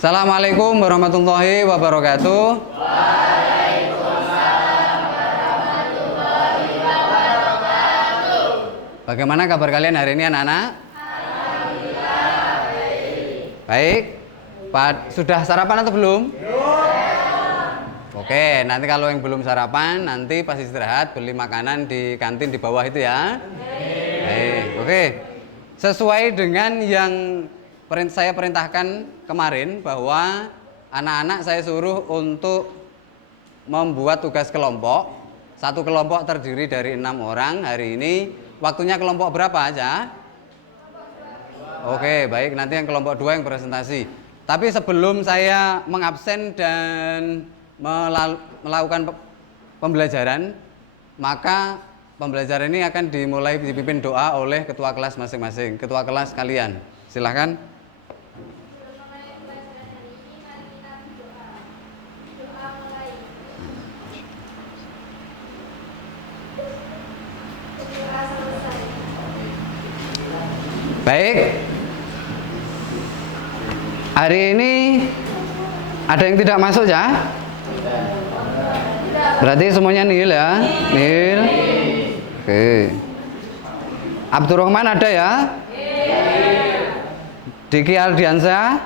Assalamualaikum warahmatullahi wabarakatuh. Bagaimana kabar kalian hari ini anak-anak? Baik. Sudah sarapan atau belum? Oke, nanti kalau yang belum sarapan, nanti pas istirahat beli makanan di kantin di bawah itu ya. Baik, oke. Sesuai dengan yang saya perintahkan kemarin bahwa anak-anak saya suruh untuk membuat tugas kelompok. Satu kelompok terdiri dari 6 orang. Hari ini waktunya kelompok berapa aja? Oke, baik. Nanti yang kelompok 2 yang presentasi. Tapi sebelum saya mengabsen dan melakukan pembelajaran, maka pembelajaran ini akan dimulai dipimpin doa oleh ketua kelas masing-masing. Ketua kelas kalian, silahkan. Baik. Hari ini ada yang tidak masuk ya? Berarti semuanya nil ya? Nil. Oke. Abdurrahman ada ya? Diki Ardiansyah?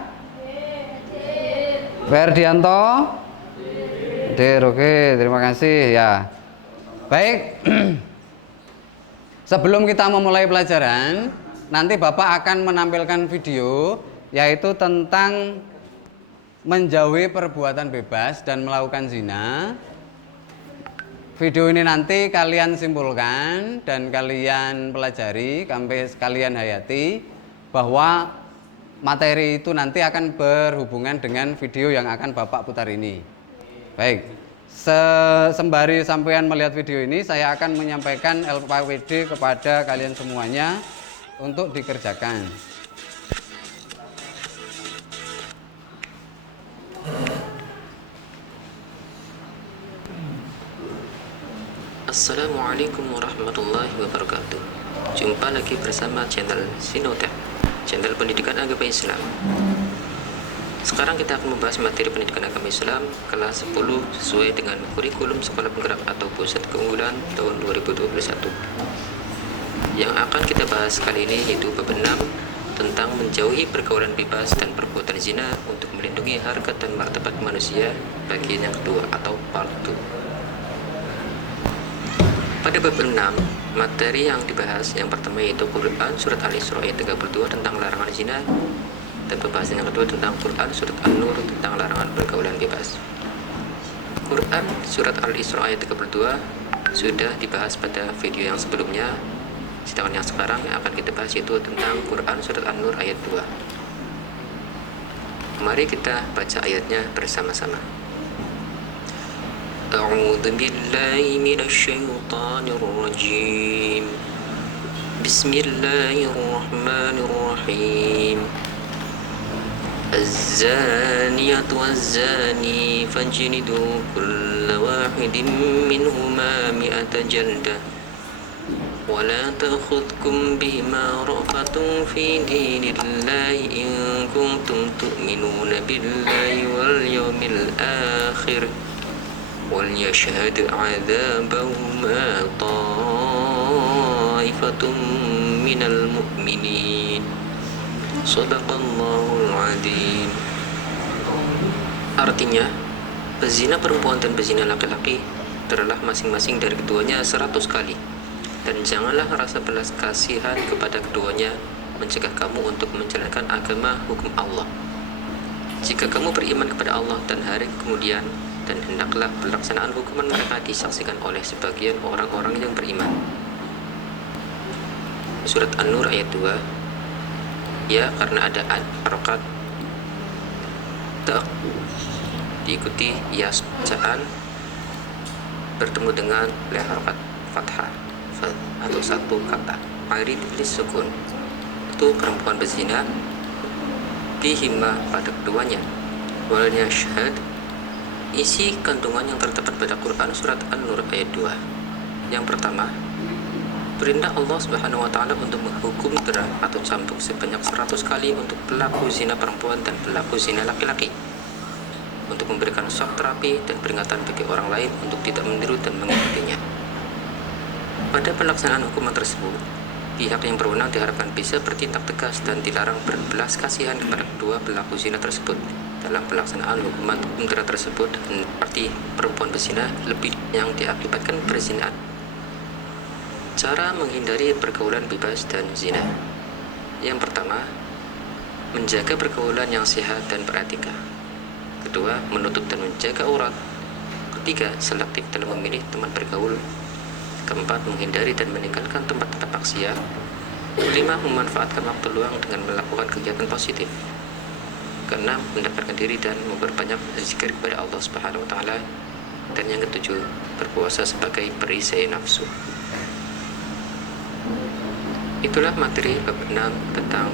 Ferdianto? Dir, oke, terima kasih ya. Baik. Sebelum kita memulai pelajaran, nanti Bapak akan menampilkan video yaitu tentang menjauhi perbuatan bebas dan melakukan zina. Video ini nanti kalian simpulkan dan kalian pelajari, kalian hayati bahwa materi itu nanti akan berhubungan dengan video yang akan Bapak putar ini. Baik, sembari sampean melihat video ini, saya akan menyampaikan LPWD kepada kalian semuanya untuk dikerjakan. Assalamualaikum warahmatullahi wabarakatuh. Jumpa lagi bersama channel Sinotech, channel pendidikan agama Islam. Sekarang kita akan membahas materi pendidikan agama Islam kelas 10 sesuai dengan kurikulum sekolah penggerak atau pusat keunggulan tahun 2021. Yang akan kita bahas kali ini yaitu bab 6 tentang menjauhi pergaulan bebas dan perbuatan zina untuk melindungi harkat dan martabat manusia, bagian yang kedua atau part 2. Pada bab 6, materi yang dibahas yang pertama yaitu Quran surat Al-Isra ayat 32 tentang larangan zina, dan pembahasan yang kedua tentang Quran surat An-Nur tentang larangan pergaulan bebas. Quran surat Al-Isra ayat 32 sudah dibahas pada video yang sebelumnya, sedangkan yang sekarang yang akan kita bahas yaitu tentang Quran surat An-Nur ayat 2. Mari kita baca ayatnya bersama-sama. A'udzu billahi minasyaitonir rajim. Bismillahirrahmanirrahim. Az-zaniyatu waz-zani fajlidu kulla wahidin minhuma mi'ata jaldah. Wa la ta'khudhukum bima ra'fatun fi dinillahi in kuntum tu'minuna billahi wal yawmil akhir. وَلْيَشْهَدْ عَذَابَهُمَا طَائِفَةٌ مِّنَ الْمُؤْمِنِينَ صَدَقَ اللَّهُ الْعَظِيمُ. Artinya, pezina perempuan dan pezina laki-laki adalah masing-masing dari keduanya 100 kali, dan janganlah rasa belas kasihan kepada keduanya mencegah kamu untuk menjalankan agama hukum Allah. Jika kamu beriman kepada Allah dan hari kemudian, dan hendaklah pelaksanaan hukuman mereka disaksikan oleh sebagian orang-orang yang beriman. Surat An-Nur ayat 2. Ya, karena ada harokat tak diikuti ya bacaan bertemu dengan harokat fathah atau satu kata. Airi ditulis sukun. Itu perempuan berzina bihima pada keduanya. Wal yashhad, isi kandungan yang terdapat pada Quran surat An-Nur ayat 2. Yang pertama, Perintah Allah Subhanahu wa taala untuk menghukum berat atau cambuk sebanyak 100 kali untuk pelaku zina perempuan dan pelaku zina laki-laki. Untuk memberikan shock terapi dan peringatan bagi orang lain untuk tidak meniru dan mengikutinya. Pada pelaksanaan hukuman tersebut, pihak yang berwenang diharapkan bisa bertindak tegas dan dilarang berbelas kasihan kepada kedua pelaku zina tersebut dalam pelaksanaan hukuman berat tersebut, dan arti perempuan berzina lebih yang diakibatkan perzinaan. Cara menghindari pergaulan bebas dan zina. Yang pertama, menjaga pergaulan yang sehat dan beretika. Kedua, menutup dan menjaga aurat. Ketiga, selektif dalam memilih teman bergaul. Keempat, menghindari dan meninggalkan tempat-tempat maksiat. Kelima, memanfaatkan waktu luang dengan melakukan kegiatan positif. Keenam, mendekatkan diri dan memperbanyak zikir kepada Allah Subhanahu wa taala. Dan yang ketujuh, berpuasa sebagai perisai nafsu. Itulah materi bab 6 tentang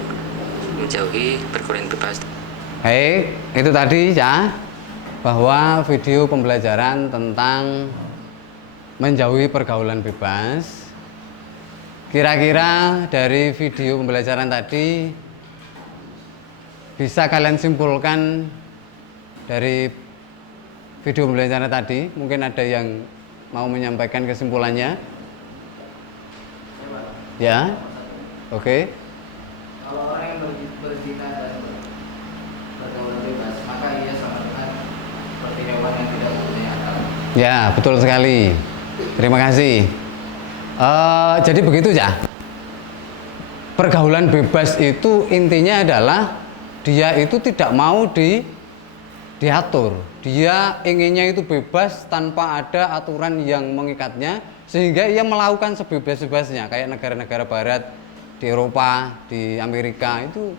menjauhi pergaulan bebas. Baik, itu tadi ya, bahwa video pembelajaran tentang menjauhi pergaulan bebas. Kira-kira dari video pembelajaran tadi bisa kalian simpulkan dari video pembelajaran tadi? Mungkin ada yang mau menyampaikan kesimpulannya? Ya, oke. Kalau orang yang berzina dan pergaulan bebas, maka ia sama dengan seperti hewan yang tidak mempunyai akal. Ya, betul sekali. Terima kasih. Jadi begitu ya. Pergaulan bebas itu intinya adalah dia itu tidak mau diatur. Dia inginnya itu bebas tanpa ada aturan yang mengikatnya, sehingga ia melakukan sebebas-bebasnya. Kayak negara-negara barat di Eropa, di Amerika itu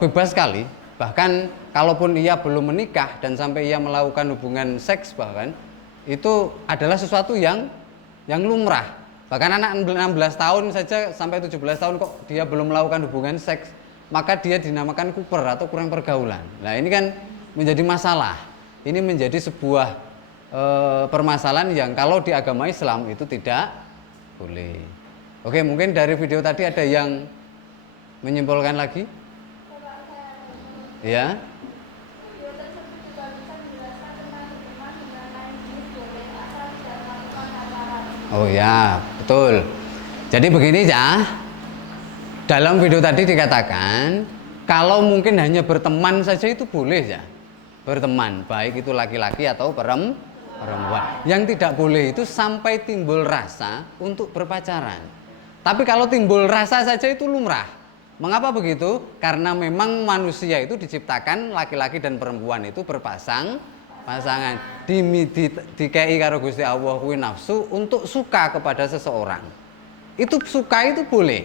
bebas sekali. Bahkan kalaupun ia belum menikah dan sampai ia melakukan hubungan seks, bahkan itu adalah sesuatu yang lumrah. Bahkan anak 16 tahun saja sampai 17 tahun kok dia belum melakukan hubungan seks, maka dia dinamakan kuper atau kurang pergaulan. Nah, ini kan menjadi masalah. Ini menjadi sebuah permasalahan yang kalau di agama Islam itu tidak boleh. Oke, mungkin dari video tadi ada yang menyimpulkan lagi? Ya. Oh ya, betul. Jadi begini ya. Dalam video tadi dikatakan kalau mungkin hanya berteman saja itu boleh ya. Berteman, baik itu laki-laki atau perempuan. Yang tidak boleh itu sampai timbul rasa untuk berpacaran. Tapi kalau timbul rasa saja itu lumrah. Mengapa begitu? Karena memang manusia itu diciptakan laki-laki dan perempuan itu pasangan. Dikei karo Gusti Allah kuwi nafsu untuk suka kepada seseorang. Itu suka itu boleh.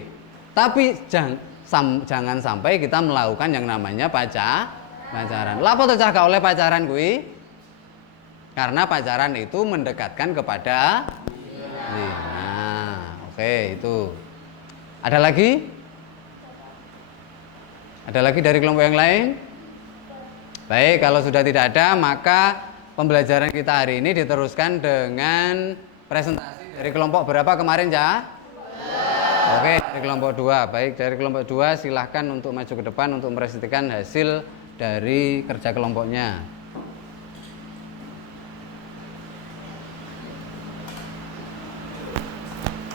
Tapi jangan sampai kita melakukan yang namanya pacaran. Lha apa cah gak oleh pacaran kuwi? Karena pacaran itu mendekatkan kepada zina. Oke, itu. Ada lagi? Ada lagi dari kelompok yang lain? Baik, kalau sudah tidak ada, maka pembelajaran kita hari ini diteruskan dengan presentasi dari kelompok berapa kemarin ya? Oke, dari kelompok 2. Baik, dari kelompok 2 silahkan untuk maju ke depan untuk mempresentasikan hasil dari kerja kelompoknya.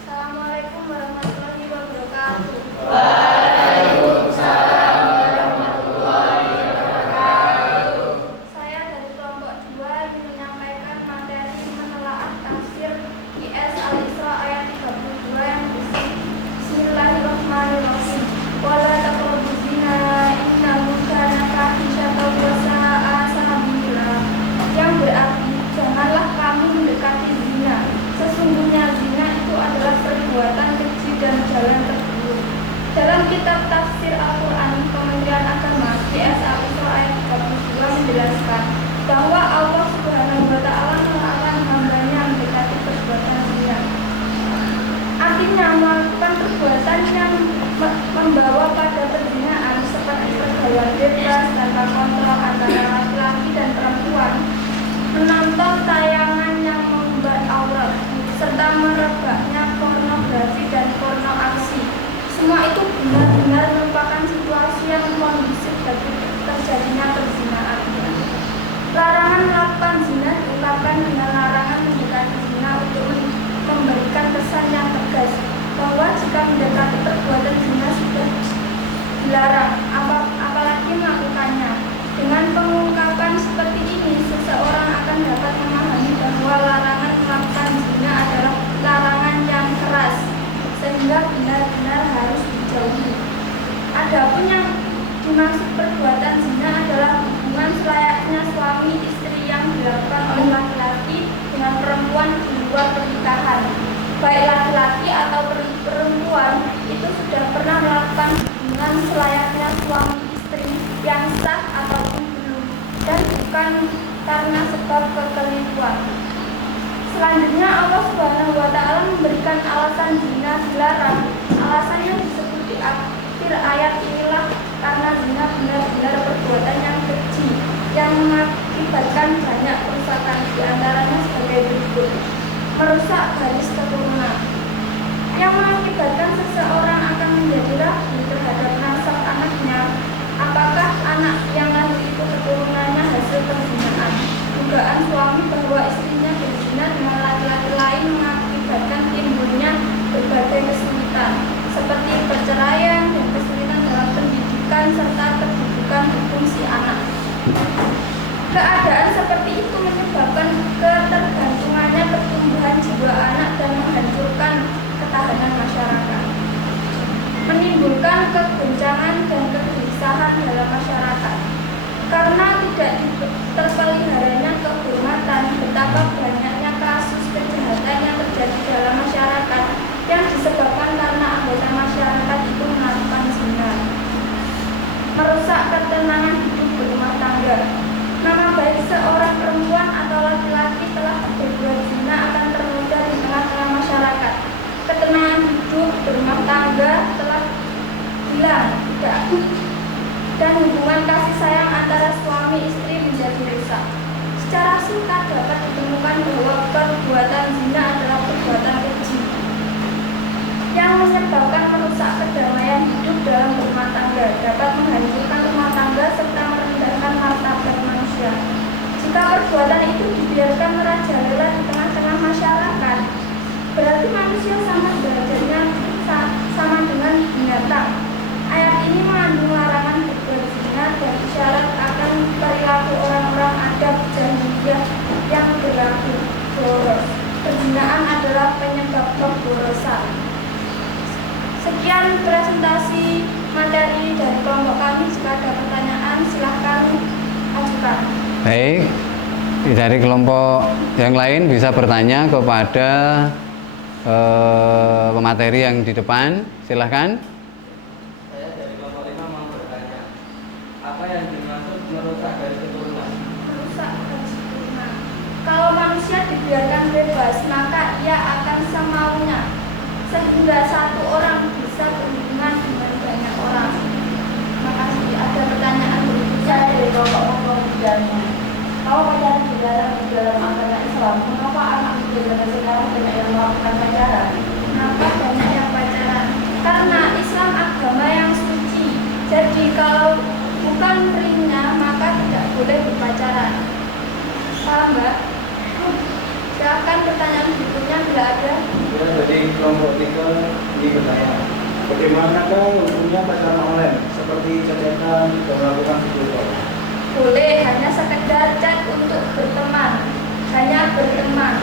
Assalamualaikum warahmatullahi wabarakatuh. Saya dari kelompok 2 ingin menyampaikan materi menelaah tafsir IS Al-Isra ayat 32 yang berisi Bismillahirrahmanirrahim. Wala taqrabuz zina innahu kana fahisyatan wa sa'a sabila. pesan yang tegas bahwa jika mendekati perbuatan zina sudah dilarang, apalagi melakukannya. Dengan pengungkapan seperti ini, seseorang akan dapat memahami bahwa larangan melakukan zina adalah larangan yang keras, sehingga benar-benar harus dijauhi. Adapun yang dimaksud perbuatan zina adalah hubungan selayaknya suami istri yang dilakukan oleh laki-laki dengan perempuan di luar pernikahan. Baik laki-laki atau perempuan itu sudah pernah melakukan hubungan selayaknya suami istri yang sah ataupun belum, dan bukan karena sebab kekeliruan. Selanjutnya Allah Subhanahu wa Ta'ala memberikan alasan zina dilarang. Alasan yang disebut di akhir ayat inilah karena zina benar-benar perbuatan yang keji yang mengakibatkan banyak kerusakan, diantaranya sebagai berikut: merusak garis keturunan, yang mengakibatkan seseorang akan menjadi ragu terhadap nasab anaknya, apakah anak yang lahir itu keturunannya hasil perzinahan. Dugaan suami bahwa istrinya berzina dengan laki-laki lain mengakibatkan timbulnya berbagai kesulitan seperti perceraian dan kesulitan dalam pendidikan serta kedudukan hukum si anak. Keadaan seperti itu menyebabkan ketergantungannya pertumbuhan jiwa anak dan menghancurkan ketahanan masyarakat, menimbulkan kegoncangan dan kegelisahan dalam masyarakat. Karena tidak terpeliharanya kehormatan, betapa banyaknya kasus kejahatan yang terjadi dalam masyarakat yang disebabkan karena anggota masyarakat itu melakukan zina. Merusak ketenangan hidup berumah tangga. Nama baik seorang perempuan atau laki-laki telah berbuat zina akan ternoda di tengah-tengah masyarakat. Ketenangan hidup berumah tangga telah hilang, dan hubungan kasih sayang antara suami istri menjadi rusak. Secara singkat dapat ditemukan bahwa perbuatan zina adalah perbuatan keji yang menyebabkan merusak kedamaian hidup dalam rumah tangga, dapat menghancurkan rumah tangga serta merendahkan martabat manusia. Jika perbuatan itu dibiarkan merajalela di tengah-tengah masyarakat, berarti manusia sama derajatnya sama dengan binatang. Ayat ini mengandung larangan berbuat zina dan isyarat akan perilaku orang-orang adab jahiliyah yang berlaku boros. Perzinaan adalah penyebab keborosan. Sekian presentasi materi dari kelompok kami. Jika ada pertanyaan silahkan ajukan. Baik, dari kelompok yang lain bisa bertanya kepada pemateri yang di depan. Silahkan. Saya dari kelompok 5 mau bertanya, apa yang dimaksud merusak garis keturunan? Merusak garis keturunan. Kalau manusia dibiarkan bebas, maka ia akan semaunya, sehingga satu orang bisa berhubungan dengan banyak orang. Makasih. Ada pertanyaan berikutnya dari kelompok bidangnya. Kalau pacaran dilarang di dalam agama Islam, mengapa anak muda zaman sekarang banyak yang melakukan pacaran? Kenapa banyak yang pacaran? Karena Islam agama yang suci. Jadi kalau bukan ringnya, maka tidak boleh berpacaran. Paham, Mbak? Silakan pertanyaan berikutnya bila ada. Ya, dari kelompok 3 ini bertanya, bagaimanakah hukumnya pacaran online seperti chatan dan melakukan video call? Boleh, hanya sekedar chat untuk berteman, hanya berteman.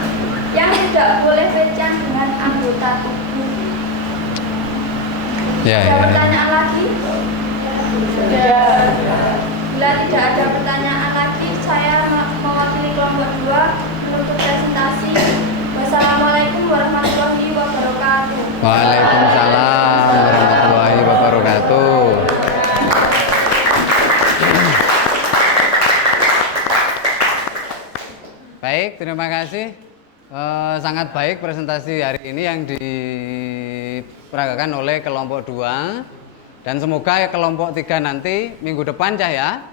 Yang tidak boleh wecan dengan anggota tubuh. Ada pertanyaan lagi? Bila tidak ada pertanyaan lagi, saya mewakili kelompok 2 menutup presentasi. Wassalamualaikum warahmatullahi wabarakatuh. Waalaikumsalam warahmatullahi wabarakatuh. Baik, terima kasih. Sangat baik presentasi hari ini yang diperagakan oleh kelompok 2. Dan semoga kelompok 3 nanti minggu depan ya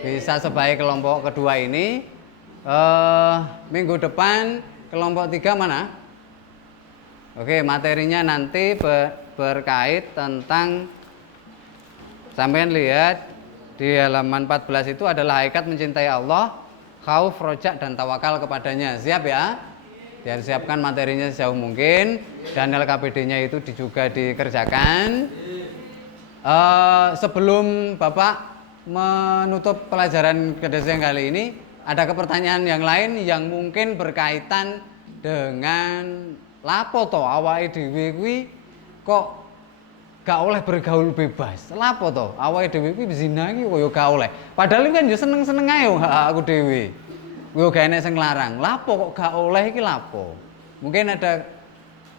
bisa sebaik kelompok kedua ini. Minggu depan kelompok 3 mana? Oke, materinya nanti berkait tentang, sampean lihat di halaman 14 itu adalah hakikat mencintai Allah, khauf, rojak, dan tawakal kepadanya. Siap ya? Siapkan materinya sejauh mungkin dan LKPD-nya itu juga dikerjakan. Sebelum Bapak menutup pelajaran kedisian kali ini, ada pertanyaan yang lain yang mungkin berkaitan dengan lapo to awake dhewe kuwi kok gak oleh bergaul bebas. Lapo to awake dhewe kuwi zina iki kaya gak oleh. Padahal kan yo seneng-seneng ae aku dhewe. Yo gak enek sing larang. Lapo kok gak oleh iki lapo? Mungkin ada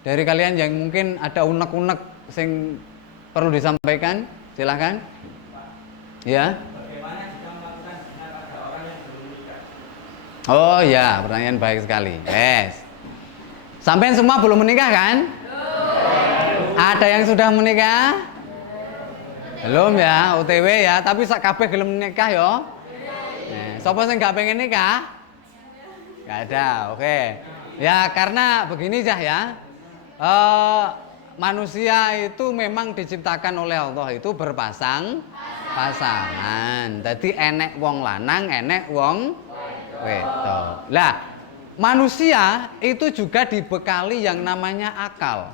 dari kalian yang mungkin ada unek-unek sing perlu disampaikan, silahkan. Ya. Bagaimana jika melakukan zina pada orang yang belum menikah? Oh ya, pertanyaan baik sekali. Yes. Sampai semua belum menikah kan? Belum. Ada yang sudah menikah? Belum ya, OTW ya. Tapi sak kabeh gelem menikah yo. Sapa sing gak pengen nikah? Gak ada, oke. Ya karena begini Cah ya. Manusia itu memang diciptakan oleh Allah itu pasangan. Jadi enek wong lanang, enek wong wedok. Lah, manusia itu juga dibekali yang namanya akal.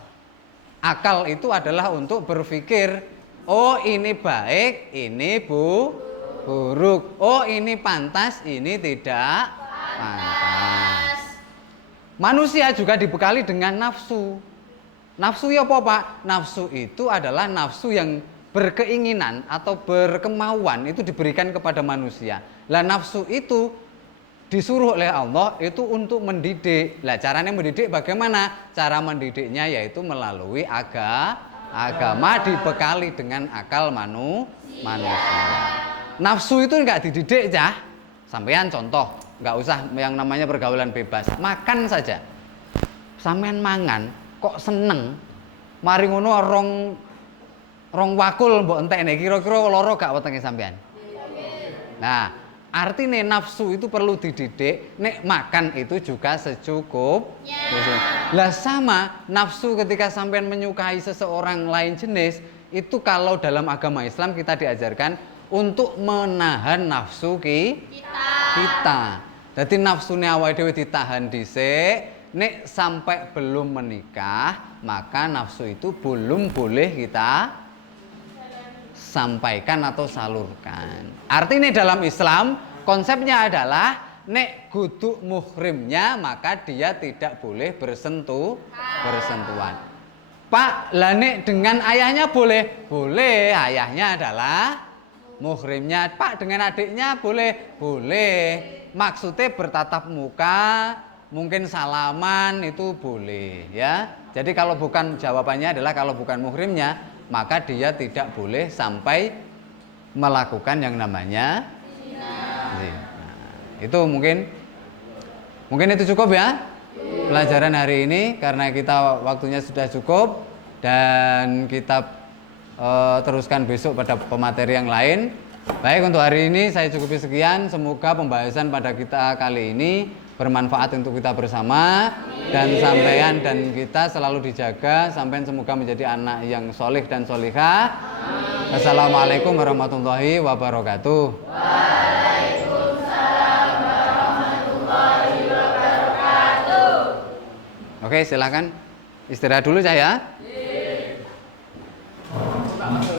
Akal itu adalah untuk berpikir, oh ini baik, ini buruk. Oh ini pantas, ini tidak pantas. Manusia juga dibekali dengan nafsu. Nafsu ya apa Pak? Nafsu itu adalah nafsu yang berkeinginan atau berkemauan itu diberikan kepada manusia. Lah nafsu itu disuruh oleh Allah itu untuk mendidik. Lah caranya mendidik bagaimana? Cara mendidiknya yaitu melalui agama dibekali dengan akal manusia. Nafsu itu enggak dididik Cah. Sampean contoh, enggak usah yang namanya pergaulan bebas. Makan saja. Sampean mangan kok seneng. Mari ngono rong wakul mbok entekne kira-kira lara gak wetenge sampean. Nah, artinya nafsu itu perlu dididik, nek makan itu juga secukupnya. Lah sama nafsu ketika sampean menyukai seseorang lain jenis, itu kalau dalam agama Islam kita diajarkan untuk menahan nafsu kita. Jadi nafsune awake dhewe ditahan dhisik, nek sampai belum menikah, maka nafsu itu belum boleh kita sampaikan atau salurkan. Artinya dalam Islam konsepnya adalah nek kudu muhrimnya maka dia tidak boleh bersentuhan. Pak, lah nek dengan ayahnya boleh? Boleh, ayahnya adalah muhrimnya. Pak, dengan adiknya boleh? Boleh. Maksudnya bertatap muka, mungkin salaman itu boleh ya. Jadi kalau bukan, jawabannya adalah kalau bukan muhrimnya, maka dia tidak boleh sampai melakukan yang namanya zina. Itu mungkin itu cukup ya pelajaran hari ini, karena kita waktunya sudah cukup dan kita teruskan besok pada pemateri yang lain. Baik, untuk hari ini saya cukupi sekian. Semoga pembahasan pada kita kali ini bermanfaat untuk kita bersama. Dan sampean dan kita selalu dijaga. Sampean semoga menjadi anak yang solih dan solihah. Assalamualaikum warahmatullahi wabarakatuh. Waalaikumsalam warahmatullahi wabarakatuh. Oke, silakan istirahat dulu saya.